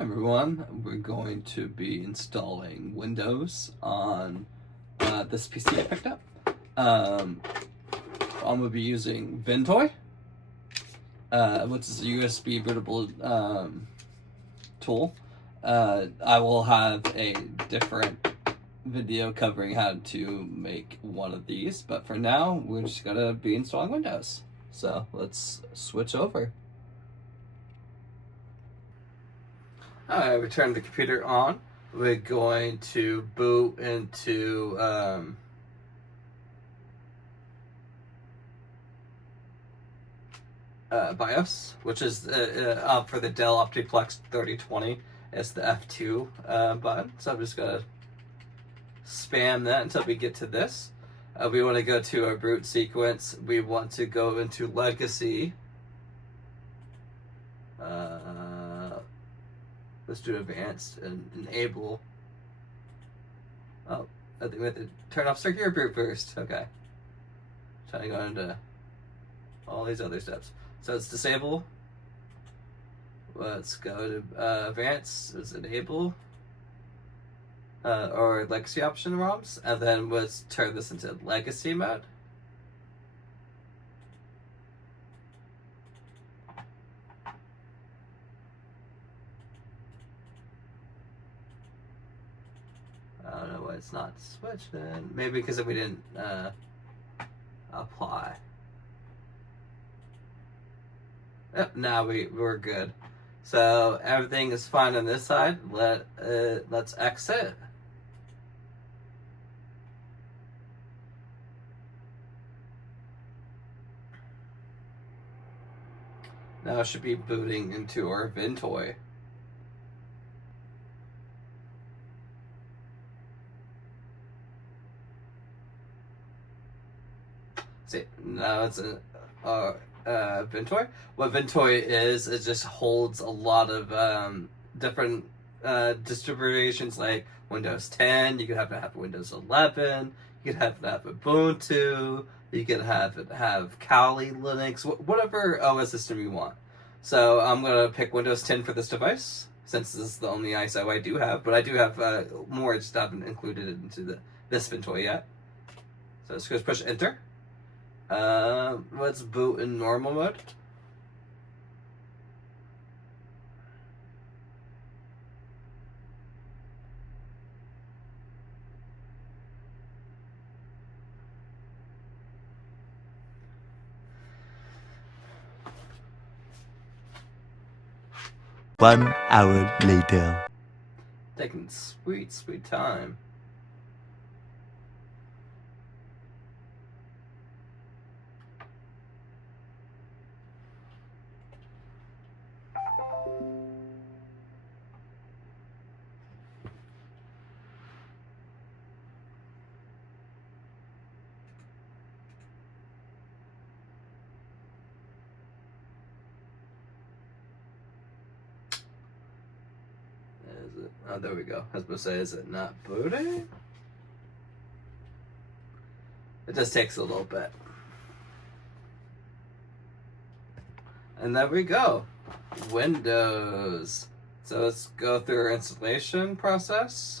Everyone, we're going to be installing Windows on this PC I picked up. I'm going to be using Ventoy, which is a USB bootable tool. I will have a different video covering how to make one of these, but for now, we're just going to be installing Windows. So let's switch over. Alright, we turn the computer on. We're going to boot into BIOS, which is for the Dell Optiplex 3020. It's the F2 button. So I'm just going to spam that until we get to this. We want to go to our boot sequence. We want to go into Legacy. Let's do advanced and enable. Oh, I think we have to turn off secure boot first. Okay. Trying to go into all these other steps. So it's disable. Let's go to advanced. Let's enable. Or legacy option ROMs. And then let's turn this into legacy mode. I don't know why it's not switched then. Maybe because we didn't apply. Yep, now we're good. So everything is fine on this side. Let's exit. Now it should be booting into our Ventoy. See, now it's a Ventoy. What Ventoy is, it just holds a lot of different distributions like Windows 10. You could have it have Windows 11. You could have it have Ubuntu. You could have it have Kali Linux, whatever OS system you want. So I'm gonna pick Windows 10 for this device since this is the only ISO I do have. But I do have more. I just haven't included it into this Ventoy yet. So let's just push enter. Let's boot in normal mode. One hour later. Taking sweet time. Oh, there we go. I was supposed to say, is it not booting? It just takes a little bit. And there we go. Windows. So let's go through our installation process.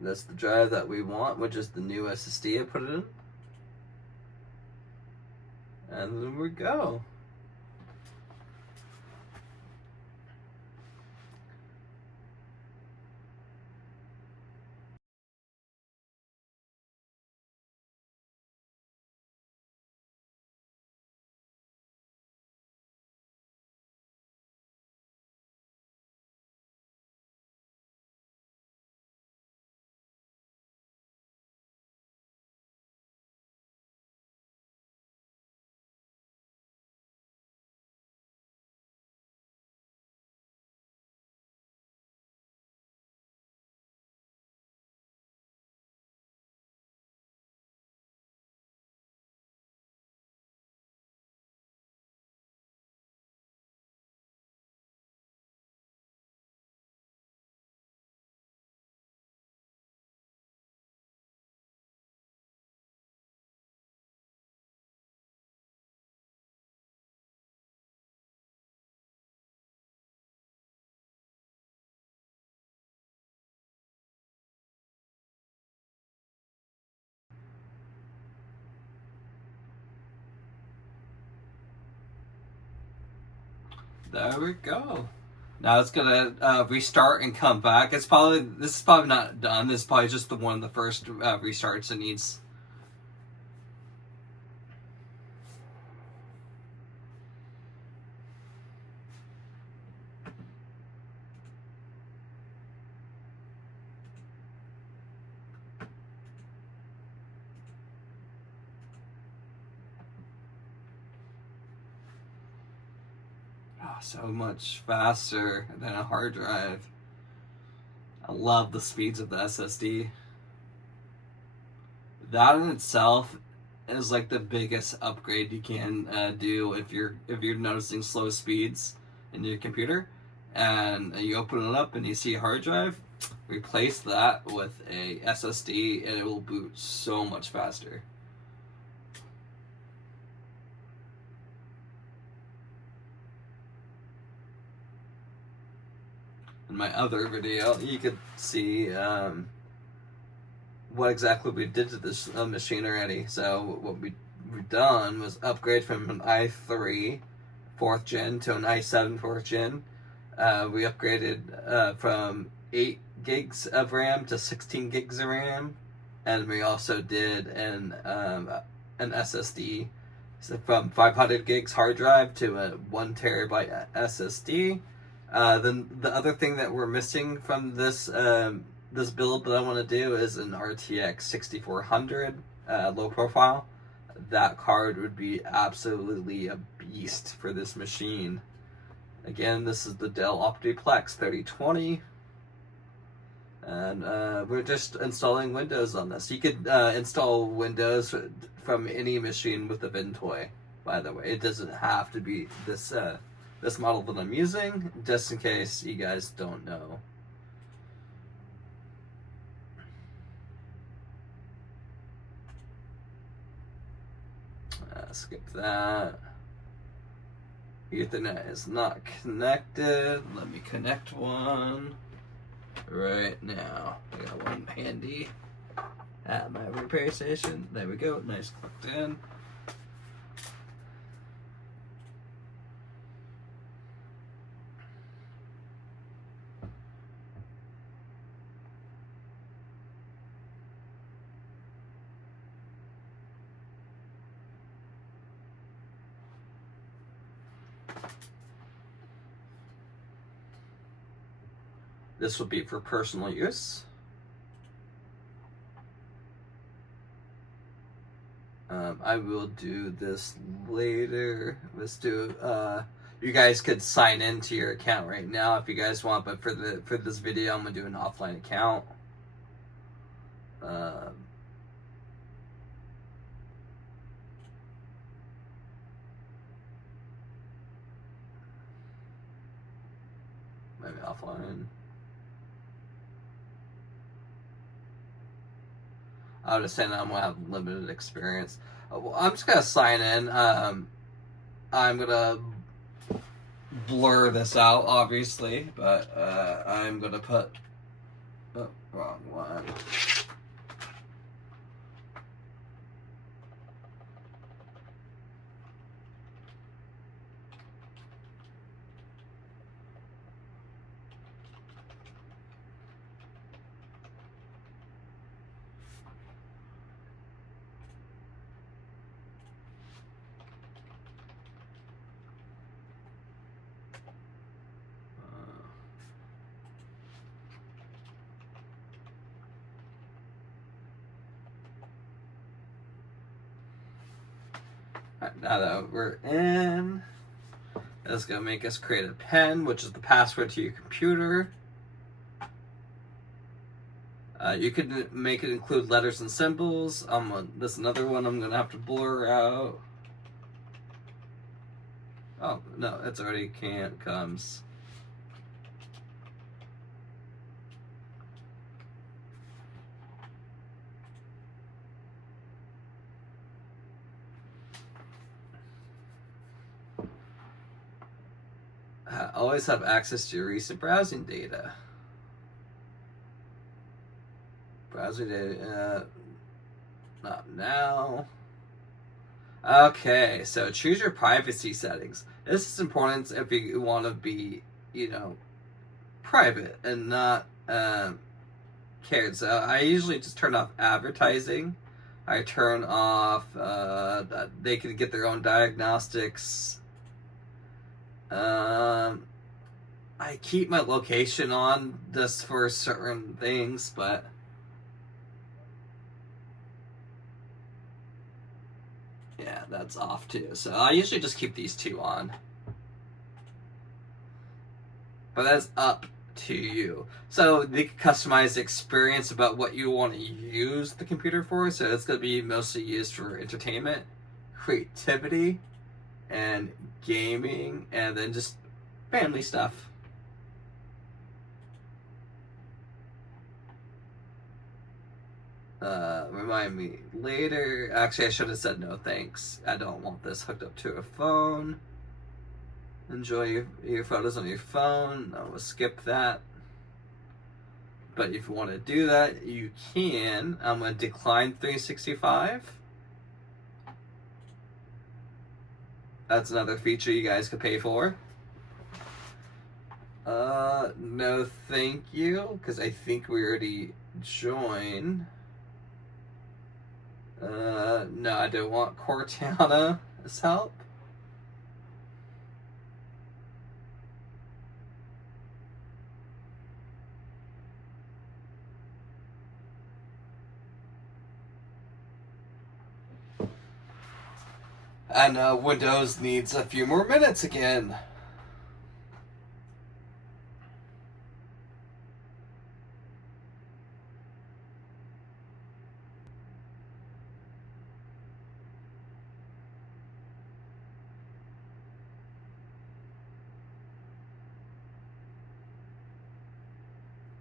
That's the drive that we want, which is the new SSD I put it in. And there we go. There we go. Now it's gonna restart and come back. This is probably not done. This is probably just one of the first restarts it needs. So much faster than a hard drive. I love the speeds of the SSD. That in itself is like the biggest upgrade you can do if you're noticing slow speeds in your computer, and you open it up and you see a hard drive. Replace that with a SSD and it will boot so much faster. In my other video, you could see what exactly we did to this machine already. So what we've done was upgrade from an i3 4th gen to an i7 4th gen. We upgraded from 8 gigs of RAM to 16 gigs of RAM, and we also did an SSD, so from 500 gigs hard drive to a 1 terabyte SSD. Then the other thing that we're missing from this this build that I want to do is an RTX 6400 low profile. That card would be absolutely a beast for this machine. Again, this is the Dell Optiplex 3020, and we're just installing Windows on this. You could install Windows from any machine with the Ventoy, by the way. It doesn't have to be this this model that I'm using, just in case you guys don't know. Skip that. Ethernet is not connected. Let me connect one right now. I got one handy at my repair station. There we go. Nice plugged in. This will be for personal use. I will do this later. Let's do. You guys could sign into your account right now if you guys want, but for this video, I'm gonna do an offline account. Maybe offline. I was saying I'm gonna have limited experience. Well, I'm just gonna sign in. I'm gonna blur this out, obviously, but I'm gonna put the wrong one. Now that we're in, it's going to make us create a pen, which is the password to your computer. You could make it include letters and symbols. This is another one I'm going to have to blur out. Oh, no, it's already comes. Always have access to your recent browsing data. Browsing data, not now. Okay, so choose your privacy settings. This is important if you want to be, you know, private and not cared. So I usually just turn off advertising. I turn off that they can get their own diagnostics. I keep my location on just for certain things, but yeah, that's off too. So I usually just keep these two on. But that's up to you. So they can customize the experience about what you want to use the computer for. So it's going to be mostly used for entertainment, creativity, and gaming, and then just family stuff. Remind me later. Actually, I should have said no thanks. I don't want this hooked up to a phone. Enjoy your photos on your phone. I will skip that. But if you want to do that, you can. I'm going to decline 365. That's another feature you guys could pay for. No thank you, because I think we already joined. No, I don't want Cortana's help. And Windows needs a few more minutes again.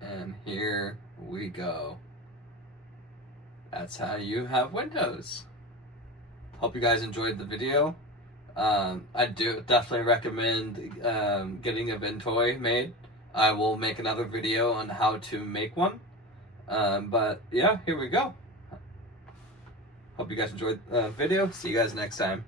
And here we go. That's how you have Windows. Hope you guys enjoyed the video. I do definitely recommend getting a Ventoy made. I will make another video on how to make one. But yeah, here we go. Hope you guys enjoyed the video. See you guys next time.